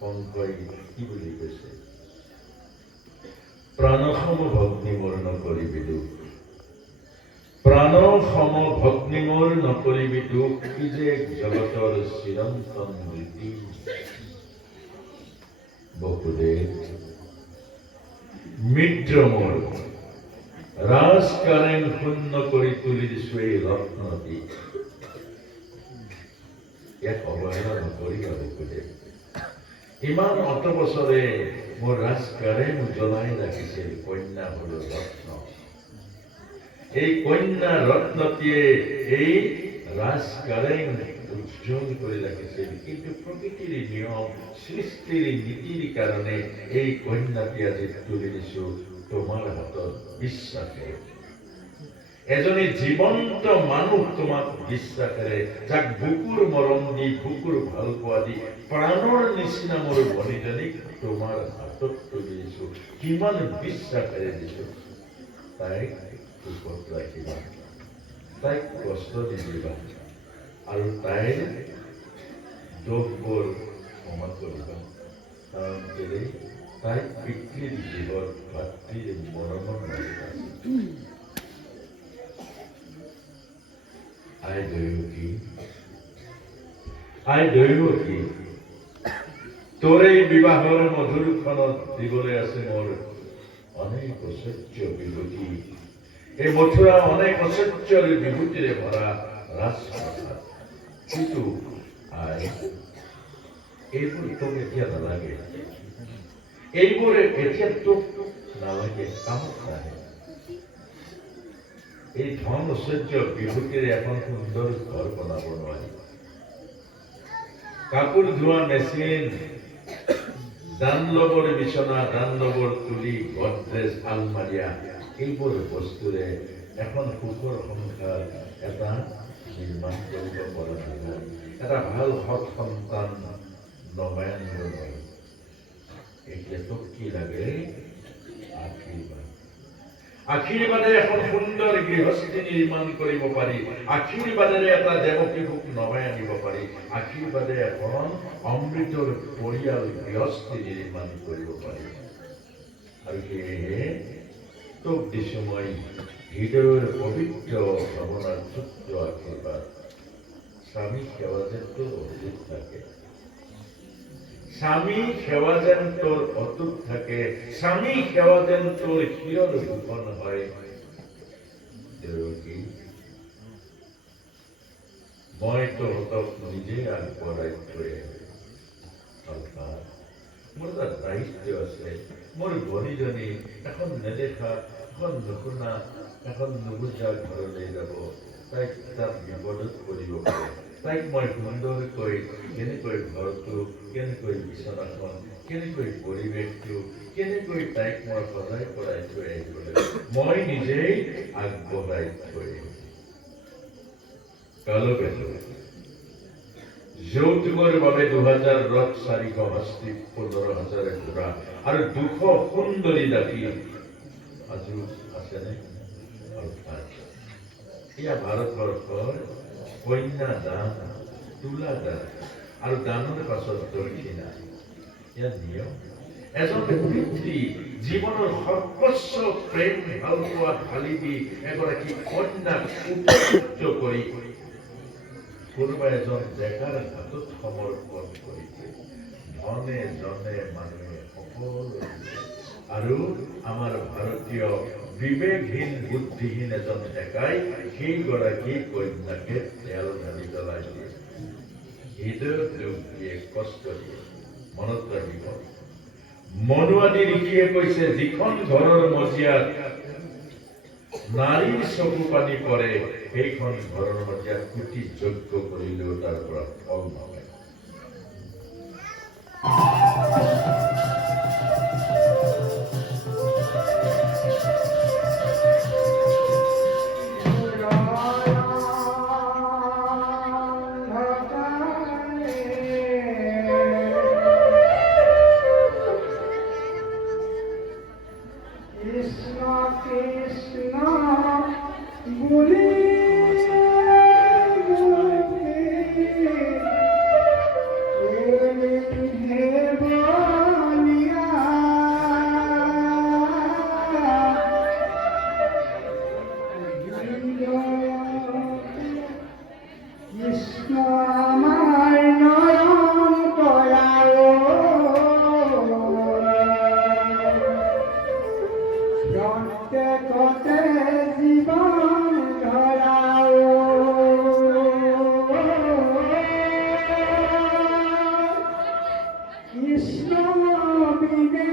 কংকই কি বুলি কৈছে, প্ৰাণসম ভগ্নী মোৰ নকৰিবি দুখ, প্ৰাণসম ভগ্নী মোৰ নকৰিবি দুখ, কি যে জগতৰ চিৰন্তন নীতি। বসুদেৱ মিত্ৰ মোৰ ৰাজকাৰেং শূন্য কৰি তুলি দিছো এই ৰত্নটি। ইয়াক অৱহেলা নকৰিবা বসুদেৱ। ইমান অত বছৰে মোৰ ৰাজকাৰেং জ্বলাই ৰাখিছিল কন্যা হল ৰত্ন। এই কন্যা ৰত্নটিয়ে এই ৰাজকাৰেং উজ্জ্বল কৰি ৰাখিছিল, কিন্তু প্ৰকৃতিৰ নিয়ম সৃষ্টিৰ নীতিৰ কাৰণে এই কন্যাটি আজি তুলি দিছো তোমাৰ হাতত বিশ্বাসেৰে। এজনী জীৱন্ত মানুহ তোমাক বিশ্বাসেৰে, যাক বুকুৰ মৰম দি বুকুৰ ভাল পোৱা দি প্ৰাণৰ নিচিনা মোৰ ভনীজনীক তোমাৰ হাতত তুলি দিছো। কিমান বিশ্বাসেৰে দিছো। তাইক সুখত ৰাখিবা, তাইক কষ্ট নিদিবা, আৰু তাইৰ দোষবোৰ ক্ষমা কৰিবা। কাৰণ কেলে তাইক পিতৃৰ জীৱত ভাতৃৰ মৰমৰ মাজত আছে। আই দৈৱকী, তোৰ এই বিবাহৰ মধুৰখনত দিবলৈ আছে মোৰ অনেক ঐশ্বৰ্য বিভূতি। এই মথুৰা অনেক ঐশ্বৰ্যৰ বিভূতিৰে ভৰা ৰাজপ্ৰসাদ। কিন্তু আই, এইবোৰ তোক এতিয়া নালাগে, এইবোৰ এতিয়া তোক নালাগে, কামত নাহে। এই ধন ঐশ্বৰ্য বিভূতিৰে এখন সুন্দৰ ঘৰ বনাব নোৱাৰি। কাপোৰ ধোৱা মেচিন, দানলবৰ বিচনা, দানলবৰ তুলি, গডৰেজ, আলমাৰিয়া, এইবোৰ বস্তুৰে এখন সুখৰ সংসাৰ এটা নিৰ্মাণ কৰিব পৰা নাযায়। এটা ভাল সৎ সন্তান নমাই আনিব নোৱাৰি। এতিয়া তোক কি লাগে? আশীৰ্বাদ। আশীৰ্বাদে এখন সুন্দৰ গৃহস্থী নিৰ্মাণ কৰিব পাৰি। আশীৰ্বাদেৰে এটা দেৱকী সুখ নমাই আনিব পাৰি। আশীৰ্বাদে এখন অমৃতৰ পৰিয়াল গৃহস্থী নিৰ্মাণ কৰিব পাৰি। আৰু সেয়েহে তোক দিছো মই হৃদয়ৰ পবিত্ৰ ভাৱনাৰ ছোট্ট আশীৰ্বাদ। স্বামী সেৱা যেন তোৰ অটুট থাকে, স্বামী সেৱা যেন তোৰ অটুট থাকে, স্বামী সেৱা যেন তোৰ শিৰৰ ভূষণ হয়। দেৱকী, মই তহঁতক নিজে আগবঢ়াই থৈ অৰ্থাৎ মোৰ এটা দায়িত্ব আছে। মোৰ ভনীজনী এখন নেদেখা, এখন নুশুনা, এখন নুবুজা ঘৰলৈ যাব। তাইক তাত বিপদত পৰিব পাৰে। তাইক মই সুন্দৰকৈ কেনেকৈ ঘৰটো, কেনেকৈ বিচনাখন, কেনেকৈ পৰিৱেশটো, কেনেকৈ তাইক মই সজাই পৰাই থৈ আহিবলৈ মই নিজেই আগবঢ়াই থৈ আহিম। কালকেতু যৌতুকৰ বাবে 2000 ৰথ, 400 হস্তি, 15,000 ঘোঁৰা আৰু 200 সুন্দৰী দাসী আজিও আছেনে? অৰ্থাৎ এয়া ভাৰতবৰ্ষৰ কন্যা দান, তুলা দান আৰু দানৰ পাছত দক্ষিণা। ইয়াৰ নিয়ম। এজন ব্যক্তি জীৱনৰ সৰ্বোচ্চ প্ৰেম ভাল পোৱা ঢালি দি এগৰাকী কন্যাক উপযুক্ত কৰি কোনোবা এজন ডেকাৰ হাতত সমৰ্পণ কৰি দিয়ে। ধনে জনে মানুহে সকলো, আৰু আমাৰ ভাৰতীয় বিবেকহীন বুদ্ধিহীন এজন ডেকাই সেইগৰাকী কন্যাকে তেল ঢালি জ্বলাই দিয়ে, হৃদয়ত দুখ দিয়ে, কষ্ট দিয়ে। মনত ৰাখিব, মনুৱাদী ঋষিয়ে কৈছে, যিখন ঘৰৰ মজিয়াত নাৰীৰ চকু পানী পৰে, সেইখন ঘৰৰ মজিয়াত কোটি যজ্ঞ কৰিলেও তাৰ পৰা ফল নহয়। কৃষ্ণ বিনে